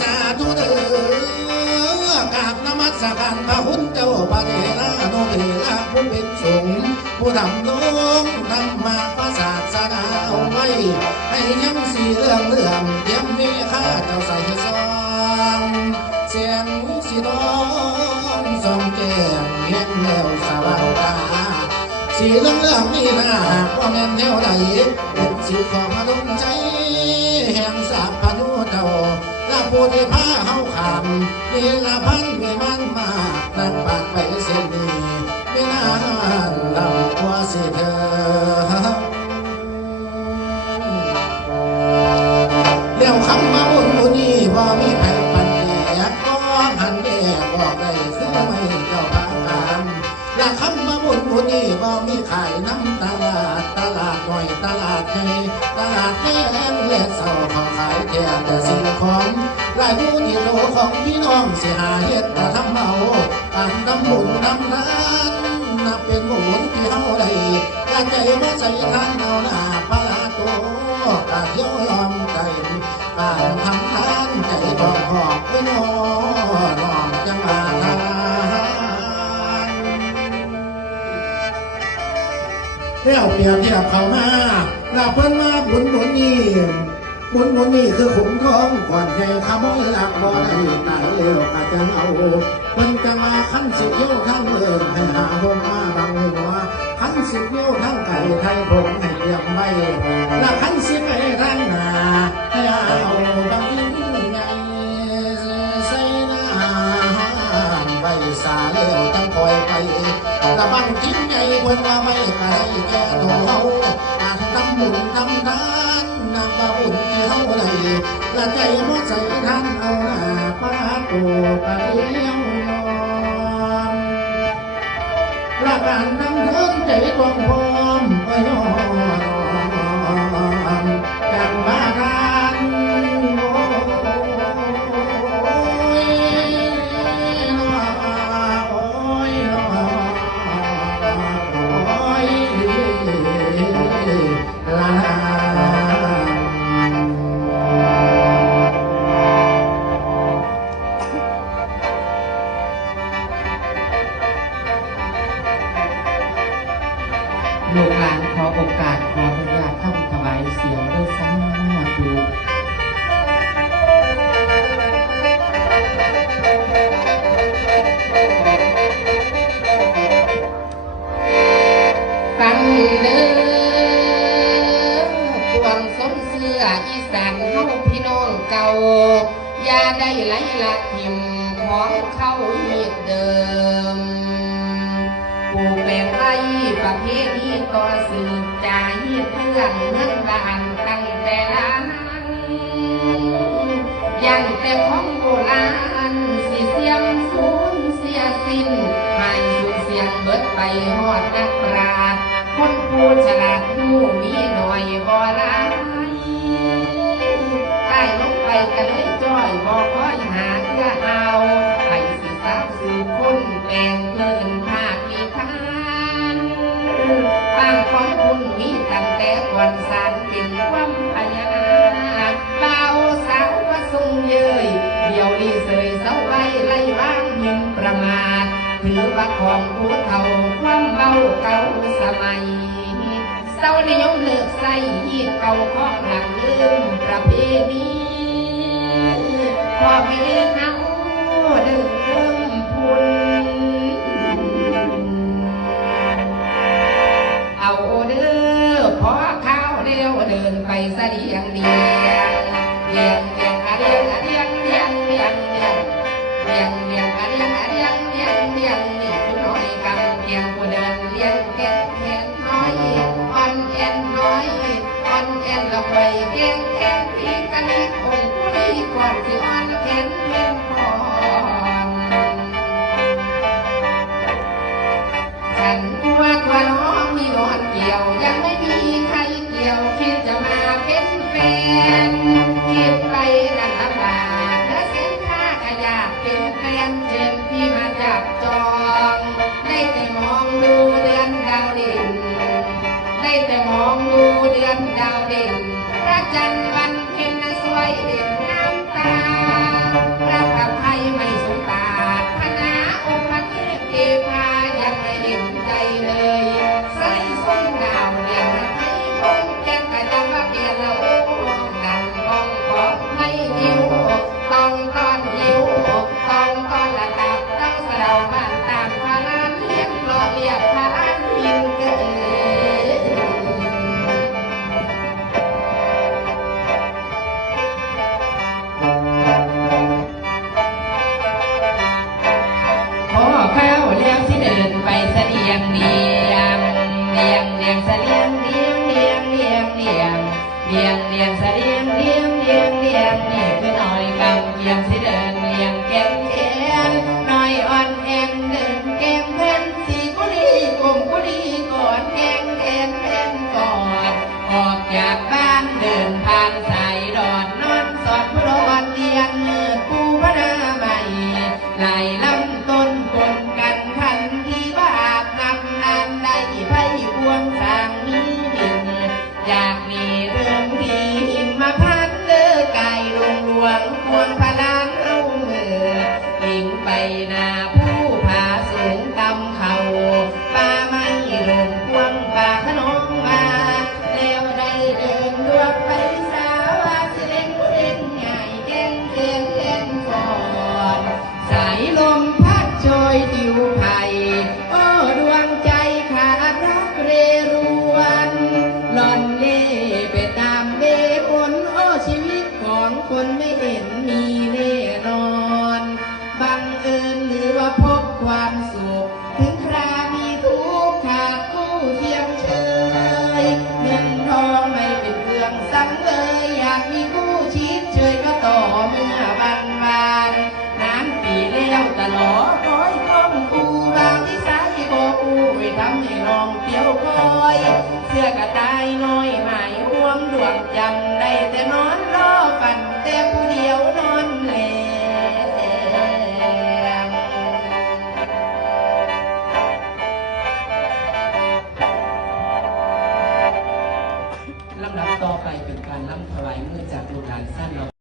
สาธุเด้อกราบนมัสการพระพุทธเจ้าปะเทระโนเทระผู้เป็นสงฆ์ผู้ทำลงธรรมะพระศาสนาเอาไว้ให้ยังสีเรื่องเยี่ยมมีข้าเจ้าใส่ซองเสียงสีทองส่องแก้มเห็นแล้วสว่างตาสีเรื่องนี่นะหากว่าแม่นแนวใดเป็นสีของอารมณ์ใจแห่งสาพนุเจ้าและผู้ที่พาเฮาขามนี่ละพันไม่มันมากนั่งปากไปเส้นนี้ไม่นานลำกว่าสิเธอเลี้ยวคำมาบุญบุญนี้บ่มีแผ่นปันแยกก็หันแยกบอกได้คือไม่เจ้าพาขามและคำมาบุญบุญนี้บ่มีขายน้ำตลาดหน่อยตลาดใหญ่ตลาดแห้งและเศร้าเขาขายแค่แต่สิ่งของรายผู้ที่โลของพี่น้องเสียหายเหตุแต่ทำเอาการทำบุญทำนั้นนับเป็นบุญที่เฮาได้กระใจมาใส่ท่านเอาหน้าพระตัวกาเที่ยวยอมใจการทำทานใจบอกหอกไม่นอนอมจังมาทานเที่ยวเปรียบเทียบเข้ามาเราเพิ่นมาบุญนี้บุญนี้คือขุมทองก่อนใจขโมยลักบ่ได้ตายเร็วก็จะเอาเพิ่นจะมาขั้นสิบเยี่ยวทั้งเอิญให้หาหงมาบังหัวขั้นสิบเยี่ยวทั้งไก่ไทยผมให้เรียบไว้และขั้นสิบไอ้ร่างหนาให้เอาบังยิ่งใหญ่ใส่หน้าใบสาเลี้ยวจังคอยไปและบังจิ้งใหญ่เพิ่นว่าไม่ไกลแก่ตัวเฮาการทำบุญทำทานนับว่าบุญที่เฮาได้และใจมั่ใจท่านเอาหน้าพระตัวกระเดียวนและการนำเทินใจดวงพร้อมไปนอนจากบ้านลูกหลานขอโอกาสขออนุญาตเข้าถวายเสียงด้วยซ้ำดูฟังเด้อพวงสมเสื้ออีสานเฮาพี่น้องเก่าอย่าได้ไหลละทิมของเขาอีกเดิมผู้แปลงไว้ประเพณีต่อสืบจาฮีเพื่อนเมืองบ้านตั้งแต่ละนั้นยังแต่ของโบราณสิเสียมสูญเสียสิ้นหายสูญเสียงเบิดไปหอดนักปราชญ์คนผู้ฉลาดผู้มีหน่อยบ่หลายใต้ลงไปกันเลยจ้อยบอกคอยหาเพื่อเอาให้สิสาวสืบคนแปลงเลื่อนภาคมีทานบางของคุณมีตั้งแต่ก่อนสารเป็นความพยาเบาสาวมาทรงเย้ยเดี๋ยวนี้เสยเสาไว้ไล่วางหินประมาทถือว่าของผู้เฒ่าความเบาเก่าสมัยเศร้านิยมเลิกใส่ยีดเก่าของหลังลืมประเพณีพอเพียงเอาเดิมพุนเอาเด้อพอข้าวเร็วเดินไปเสดียงเดียงเดียงเดียงอะเดียงอะเดียงเดียงเดียงเดียงเดียงเดียงอะเดียงอะเดียงเดียงเดียงนี่ผู้น้อยกำเพียงผู้เดินเลี้ยงแก่แก่น้อยอ่อนแอนน้อยอ่อนแอนละไปแก่แก่พี่กันนี่คงผู้นี้ก่อนสิอ่อนแอนเพียงพอฉันว่าตัวน้องมีนอนเกี่ยวยังไม่มีใครเกี่ยวคิดจะมาเป็นแฟนคิดไปนั่นละบาทและเส้นค่าขยะเป็นแฟนเชิญพี่มาจับจองได้แต่มองดูเดือนดาวเด่นได้แต่มองดูเดือนดาวเด่นพระจันทร์วันเพ็ญสวยเด่นน้ำตา อกระต่ายน้อยหมายความดวงจำ